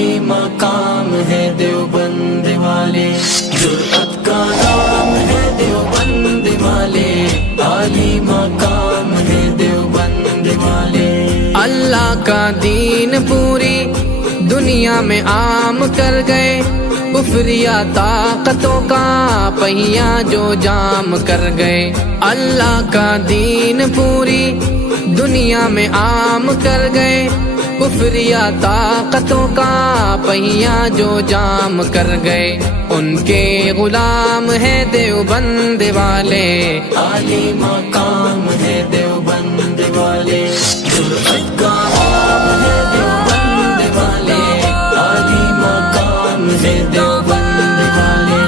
عالی مقام ہے دیوبند والے، جرأت کا نام ہے دیوبند والے، عالی مقام ہے دیوبند والے۔ اللہ کا دین پوری دنیا میں عام کر گئے، کفریہ طاقتوں کا پہیا جو جام کر گئے۔ اللہ کا دین پوری دنیا میں عام کر گئے، کفریہ طاقتوں کا پہیا جو جام کر گئے۔ ان کے غلام ہیں دیوبند والے، عالی مقام ہے دیوبند والے، جرأت کا نام ہے دیوبند والے، عالی مقام ہے دیوبند والے،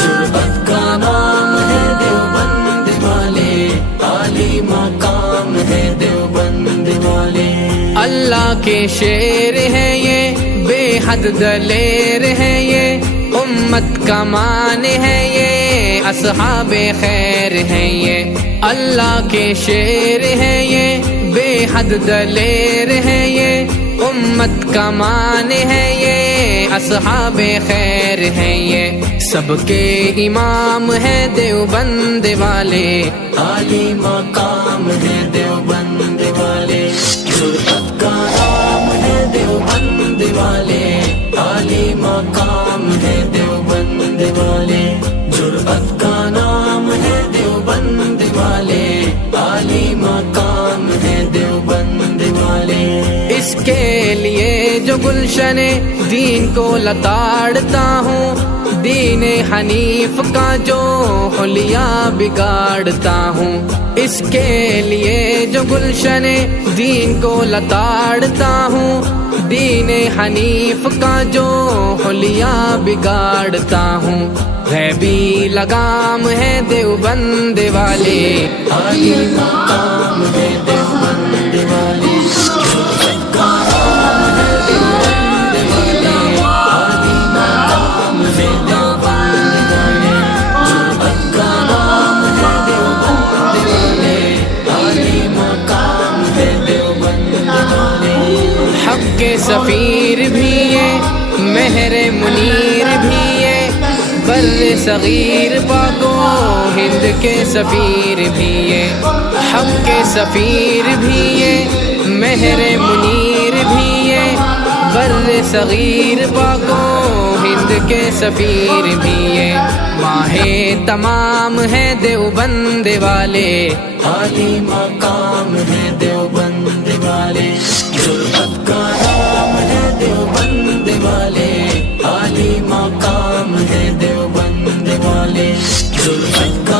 جرأت کا نام ہے دیوبند والے، عالی مقام ہے دیوبند والے۔ اللہ کے شیر ہیں یہ، بے حد دلیر ہیں یہ، امت کا مان ہے یہ، اصحاب خیر ہیں یہ۔ اللہ کے شیر ہیں یہ، بے حد دلیر ہیں یہ، امت کا مان ہے یہ، اصحاب خیر ہیں یہ۔ سب کے امام ہے دیوبند والے، عالی مقام ہے دیوبند والے، جرأت کا نام ہے دیوبند والے، عالی مقام ہے دیوبند والے، جرأت کا نام ہے دیوبند والے، عالی مقام ہے دیوبند والے۔ اس کے لیے جو گلشن دین کو لتاڑتا ہوں، دین حنیف کا جو حلیہ بگاڑتا ہوں، اس کے لیے جو گلشن دین کو لتاڑتا ہوں، دین حنیف کا جو حلیہ بگاڑتا ہوں۔ غیبی لگام ہے دیوبند والے، عالی مقام ہے دیوبند والے، جرأت کا نام ہے دیوبند والے، عالی مقام ہے دیوبند والے، جرأت کا نام ہے دیوبند والے، عالی مقام ہے دیوبند والے۔ حق کے سفیر بھی یہ، مہر منیر بھی یہ، بر صغیر پاک و ہند کے سفیر بھی یہ۔ حق کے سفیر بھی یہ، مہر منیر بھی یہ، بر صغیر پاک و ہند کے سفیر بھی یہ۔ ماہ تمام ہے دیوبند والے، عالی مقام ہے دیوبند والے، جرأت کا نام ہے دیوبند والے، عالی مقام ہے دیوبند والے، جرأت کا